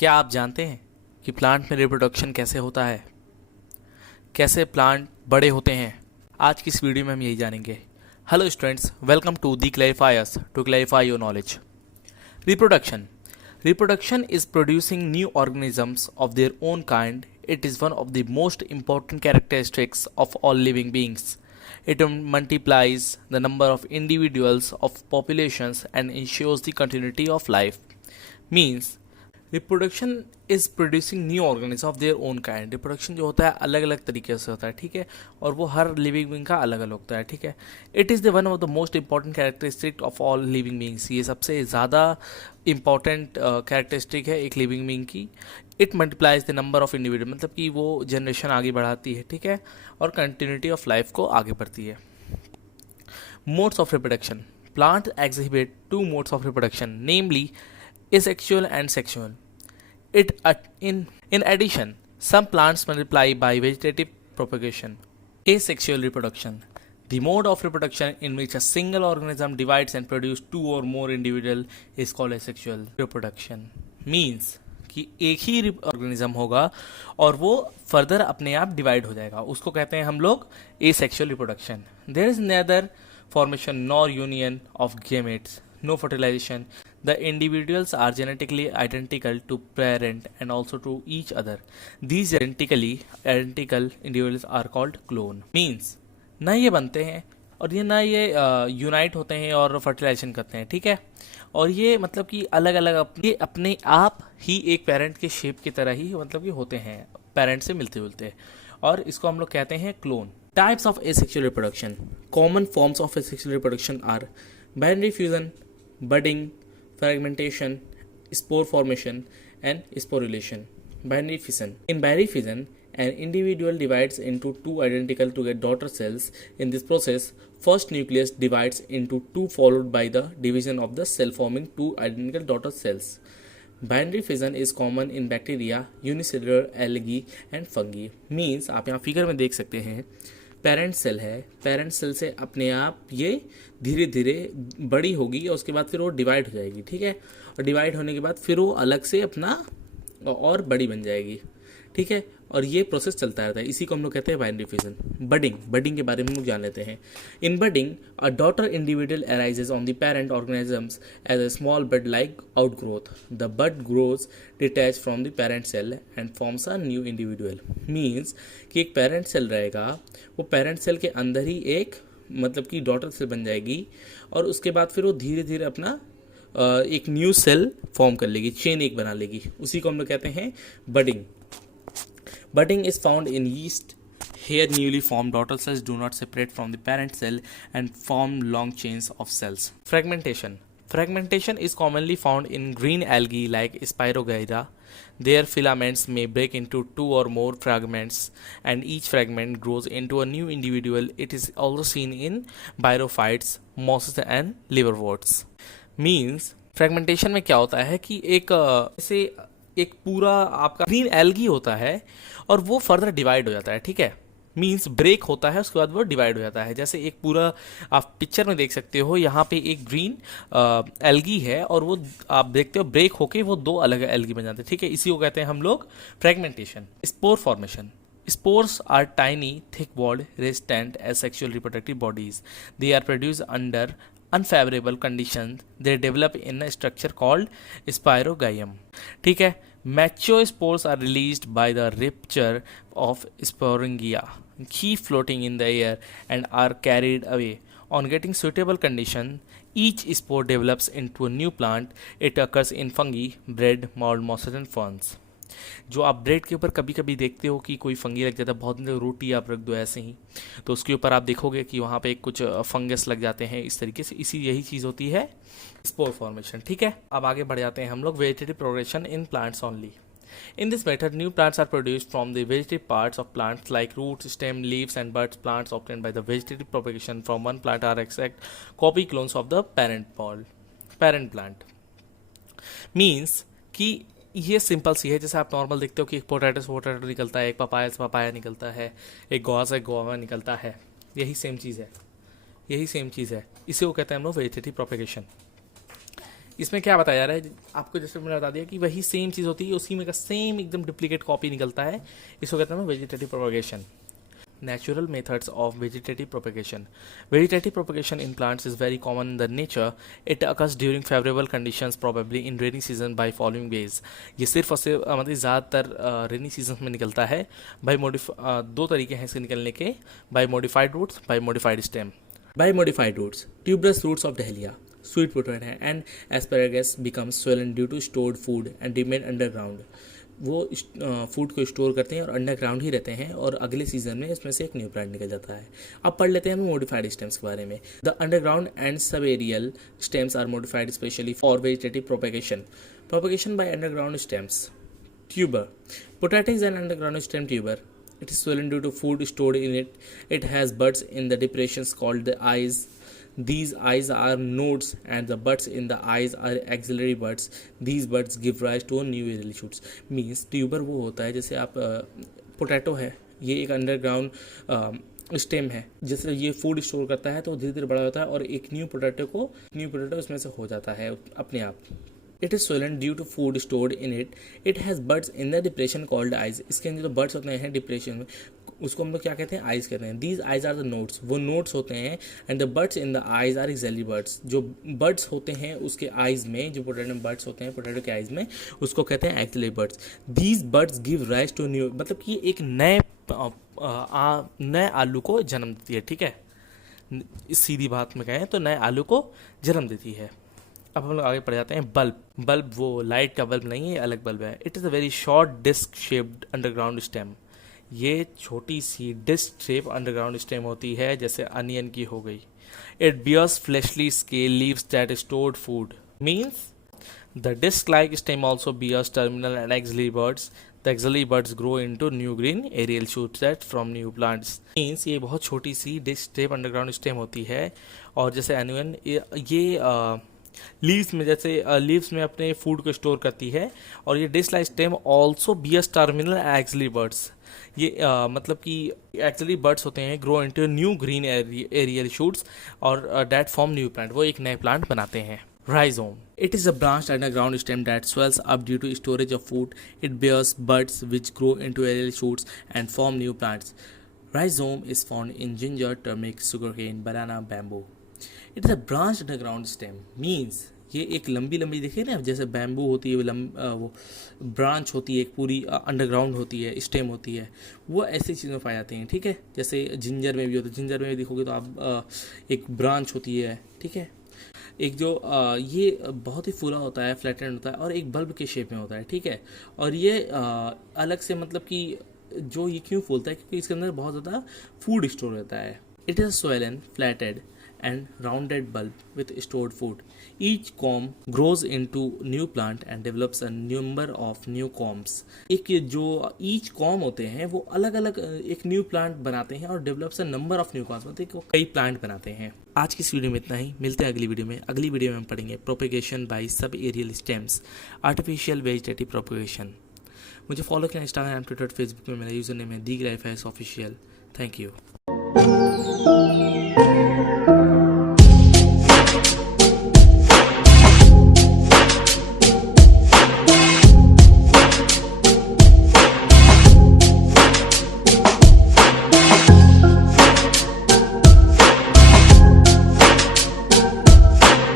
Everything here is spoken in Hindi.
क्या आप जानते हैं कि प्लांट में रिप्रोडक्शन कैसे होता है, कैसे प्लांट बड़े होते हैं? आज की इस वीडियो में हम यही जानेंगे। Hello students, welcome to the clarifiers to clarify your knowledge. Reproduction Reproduction is producing new organisms of their own kind. It is one of the most important characteristics of all living beings. It multiplies the number of individuals of populations and ensures the continuity of life. Means reproduction is producing new organism of their own kind. Reproduction जो होता है अलग अलग तरीके से होता है, ठीक है, और वो हर लिविंग बीइंग का अलग अलग होता है, ठीक है। It is the one of the most important characteristic of all living beings. ये सबसे ज़्यादा इंपॉर्टेंट कैरेक्टरिस्टिक है एक लिविंग बीइंग की। It multiplies the number of individual, मतलब कि वो जनरेशन आगे बढ़ाती है, ठीक है, और कंटिन्यूटी ऑफ लाइफ को आगे बढ़ती है। Modes of reproduction plant exhibit two modes of reproduction, namely asexual and sexual. In addition, some plants multiply by vegetative propagation. Asexual reproduction, the mode of reproduction in which a single organism divides and produces two or more individual is called asexual reproduction. Means कि एक ही ऑर्गेनिज्म होगा और वो फर्दर अपने आप डिवाइड हो जाएगा, उसको कहते हैं हम लोग asexual reproduction. There is neither formation nor union of gametes, no fertilization. The individuals are genetically identical to parent and also to each other. These genetically identical individuals are called clone. Means ना ये बनते हैं और ये ना ये यूनाइट होते हैं और फर्टिलाइजेशन करते हैं, ठीक है, और ये मतलब कि अलग अलग अपने आप ही एक पेरेंट के शेप की तरह ही मतलब कि होते हैं, पेरेंट से मिलते जुलते, और इसको हम लोग कहते हैं clone. Types of asexual reproduction. Common forms of asexual reproduction are binary fusion, budding, fragmentation, spore formation, and sporulation. Binary fission. In binary fission, an individual divides into two identical to get daughter cells. In this process, first nucleus divides into two followed by the division of the cell forming two identical daughter cells. Binary fission is common in bacteria, unicellular algae and fungi. Means आप यहाँ फिगर में देख सकते हैं, पेरेंट सेल है, पेरेंट सेल से अपने आप ये धीरे धीरे बड़ी होगी और उसके बाद फिर वो डिवाइड हो जाएगी, ठीक है, और डिवाइड होने के बाद फिर वो अलग से अपना और बड़ी बन जाएगी, ठीक है, और ये प्रोसेस चलता रहता है। इसी को हम लोग कहते हैं बाइनरी फिजन। बडिंग के बारे में हम लोग जान लेते हैं। In budding a daughter individual arises on the parent organisms as a small bud like outgrowth. The bud grows detach from the parent cell and forms a new individual. Means कि एक पेरेंट सेल रहेगा, वो पेरेंट सेल के अंदर ही एक मतलब कि डॉटर सेल बन जाएगी और उसके बाद फिर वो धीरे धीरे अपना एक न्यू सेल फॉर्म कर लेगी, चेन एक बना लेगी। उसी को हम लोग कहते हैं budding. Budding is found in yeast. Here, newly formed daughter cells do not separate from the parent cell and form long chains of cells. Fragmentation is commonly found in green algae like Spirogyra. Their filaments may break into two or more fragments, and each fragment grows into a new individual. It is also seen in bryophytes, mosses, and liverworts. Means fragmentation में क्या होता है कि एक पूरा आपका ग्रीन एल्गी होता है और वो फर्दर डिवाइड हो जाता है, ठीक है, मींस ब्रेक होता है, उसके बाद वो डिवाइड हो जाता है। जैसे एक पूरा आप पिक्चर में देख सकते हो, यहाँ पे एक ग्रीन एल्गी है और वो आप देखते हो ब्रेक होके वो दो अलग एल्गी बन जाते हैं, ठीक है, इसी को कहते हैं हम लोग fragmentation. Spore formation. Spores are tiny, thick-walled, resistant asexual reproductive bodies. They are produced under unfavorable conditions. They develop in a structure called spirogyrum. ठीक है, Machospores are released by the rupture of sporangia, keep floating in the air and are carried away. On getting suitable condition, each spore develops into a new plant. It occurs in fungi, bread, mold, mosses and ferns. जो आप ब्रेड के ऊपर कभी कभी देखते हो कि कोई फंगी लग जाता है, बहुत दिन रोटी आप रख दो ऐसे ही, तो उसके ऊपर आप देखोगे कि वहाँ पे कुछ फंगस लग जाते हैं इस तरीके से, यही चीज़ होती है स्पोर फॉर्मेशन, ठीक है। अब आगे बढ़ जाते हैं हम लोग vegetative progression in plants only. In this method, new plants are produced from the vegetative parts of plants like roots, stem, leaves, and buds. Plants obtained by the vegetative propagation from one plant are exact copy clones of the parent plant. Means कि ये सिंपल सी है, जैसे आप नॉर्मल देखते हो कि एक पोटैटो से पोटैटो निकलता है, एक पपाया से पपाया निकलता है, एक गुआवा से गुआवा निकलता है, यही सेम चीज़ है, इसी को कहते हैं हम लोग वेजिटेटिव प्रोपेगेशन। इसमें क्या बताया जा रहा है, आपको जैसे मैंने बता दिया कि वही सेम चीज़ होती है, उसी में का सेम एकदम डुप्लीकेट कॉपी निकलता है, इसको कहते हैं vegetative propagation. Natural methods of vegetative propagation. Vegetative propagation in plants is very common in the nature. It occurs during favorable conditions, probably in rainy season by following ways. ये सिर्फ और सिर्फ मतलब ज़्यादातर रेनी सीजन में निकलता है. बाई दो तरीके हैं इसके निकलने के, by modified roots, by modified stem. By modified roots, tuberous roots of dahlia sweet potato है, and asparagus becomes swollen due to stored food and remain underground. वो फूड को स्टोर करते हैं और अंडरग्राउंड ही रहते हैं और अगले सीजन में इसमें से एक न्यू प्लांट निकल जाता है. अब पढ़ लेते हैं हम मॉडिफाइड स्टेम्स के बारे में. The underground and sub aerial stems are modified specially for vegetative propagation by underground stems. Tuber. Potato is an underground stem tuber. It is swollen due to food stored in it. It has buds in the depressions called the eyes. These eyes are nodes and the buds in the eyes are axillary buds. These buds give rise to new aerial shoots. Means tuber वो होता है, जैसे आप पोटैटो है, ये एक अंडरग्राउंड स्टेम है, जैसे ये फूड स्टोर करता है तो धीरे धीरे बड़ा होता है और एक न्यू पोटैटो इसमें से हो जाता है अपने आप. It is swollen due to food stored in it. It has buds in the depression called eyes. इसके अंदर जो buds होते हैं डिप्रेशन में, उसको हम लोग क्या कहते हैं, आइज कहते हैं. These eyes are the nodes. वो nodes होते हैं. And the buds in the eyes are axillary buds. जो buds होते हैं उसके eyes में, जो पोटैटो में buds होते हैं पोटैटो के eyes में, उसको कहते हैं axillary buds. These buds give rise to new, मतलब कि एक नए आलू को जन्म देती है. ठीक है, सीधी बात में कहें तो नए आलू को जन्म देती है. अब हम लोग आगे पढ़ जाते हैं. बल्ब वो लाइट का बल्ब नहीं है, अलग बल्ब है. It is a very short disc shaped underground stem. ये छोटी सी डिस्क शेप अंडरग्राउंड स्टेम होती है, जैसे अनियन की हो गई. It bears fleshy scale leaves that stored food. Means the disc like stem also bears terminal and axillary buds. The axillary buds grow into new green aerial shoots that from new plants. Means ये बहुत छोटी सी डिस्क शेप अंडरग्राउंड स्टेम होती है, और जैसे अनियन ये लीव्स में, जैसे लीव्स में अपने फूड को स्टोर करती है. और ये disc like stem also bears terminal axillary buds. ये मतलब कि एक्सिलरी बर्ड्स होते हैं grow into new green aerial shoots और दैट फॉर्म न्यू प्लांट. वो एक नए प्लांट बनाते हैं. Rhizome. It is a branched underground stem that swells up due to storage of food. It bears buds which grow into aerial shoots and form new plants. Rhizome is found in ginger, turmeric, sugarcane, banana, bamboo. It is a branched underground stem. Means ये एक लंबी देखिए ना, जैसे बैम्बू होती है वो ब्रांच होती है, एक पूरी अंडरग्राउंड होती है, स्टेम होती है, वो ऐसी चीज़ों में पाए जाते हैं. ठीक है, जैसे जिंजर में भी होता है. जिंजर में देखोगे तो आप एक ब्रांच होती है. ठीक है, एक जो ये बहुत ही फूला होता है, फ्लैटेंड होता है और एक बल्ब के शेप में होता है. ठीक है, और ये अलग से मतलब कि जो ये क्यों फूलता है, क्योंकि इसके अंदर बहुत ज़्यादा फूड स्टोर रहता है. It is swollen, flattened and rounded bulb with stored food. Each comb grows into new plant and develops a number of new combs. एक जो each comb होते हैं वो अलग अलग एक न्यू प्लांट बनाते हैं और develops a number of new combs, मतलब वो कई प्लांट बनाते हैं. आज की इस वीडियो में इतना ही. मिलते हैं अगली वीडियो में. अगली वीडियो में हम पढ़ेंगे propagation by sub aerial stems, artificial vegetative propagation. मुझे फॉलो किया इंस्टाग्राम, ट्विटर, फेसबुक में. मेरा यूजर नेम है दी ग्राइफ ऑफिशियल. Thank you.